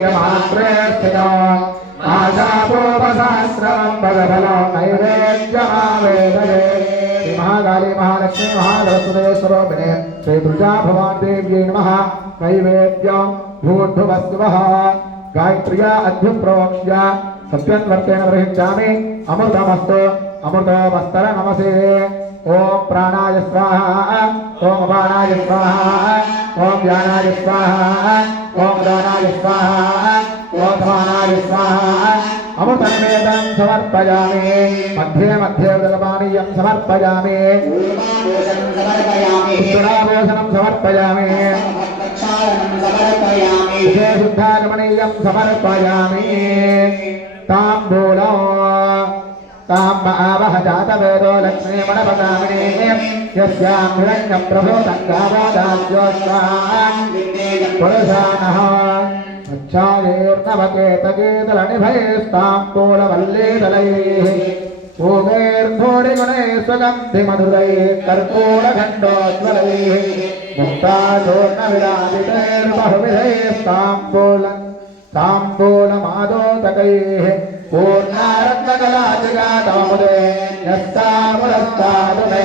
मात्रे स्थितो आशापूर्वसहस्रं भगफलो नैवेद्यमावेदये श्री महाकाली महालक्ष्मी महासरस्वती स्वरूपिणे श्री दुर्गा भवानी देव्यै नमः नैवेद्यं भूर्भुवस्वः गायत्र्या अद्युप्रोक्ष्य सत्यन्वर्तेन प्रयुञ्जामि अमृतमस्तु अमृतोपस्तर नमसे ओम प्राणाय स्वाहा ओम अपानाय स्वाहा ओम ज्ञानाय स्वाहा ओम दानाय स्वाहा ओम समानाय स्वाहा अमृतमेदं समर्पयामि मध्ये मध्ये उदकपानीयं समर्पयामि उत्तराभूषणं समर्पयामि शुद्धागमनीयं समर्पयामि ताम्बूलं ताम् आवह जातवेदो लक्ष्मीमणपदामिनी यस्यां हिरण्यप्रभूतङ्गावादाद्योत्साहान् पुरुषाणः अच्छायेर्नवकेतकेतलनिभैस्ताम्बूलवल्लीदलैः पूगैर्धूरिगुणैः सुगन्धिमधुरैः कर्पूरखण्डोज्ज्वलैः मुक्ताचूर्णविराजितैर्बहुविधैस्ताम्बूलमादोतकैः पूर्णारत्नकलाजगादामुदे यस्तामुदस्तादुमे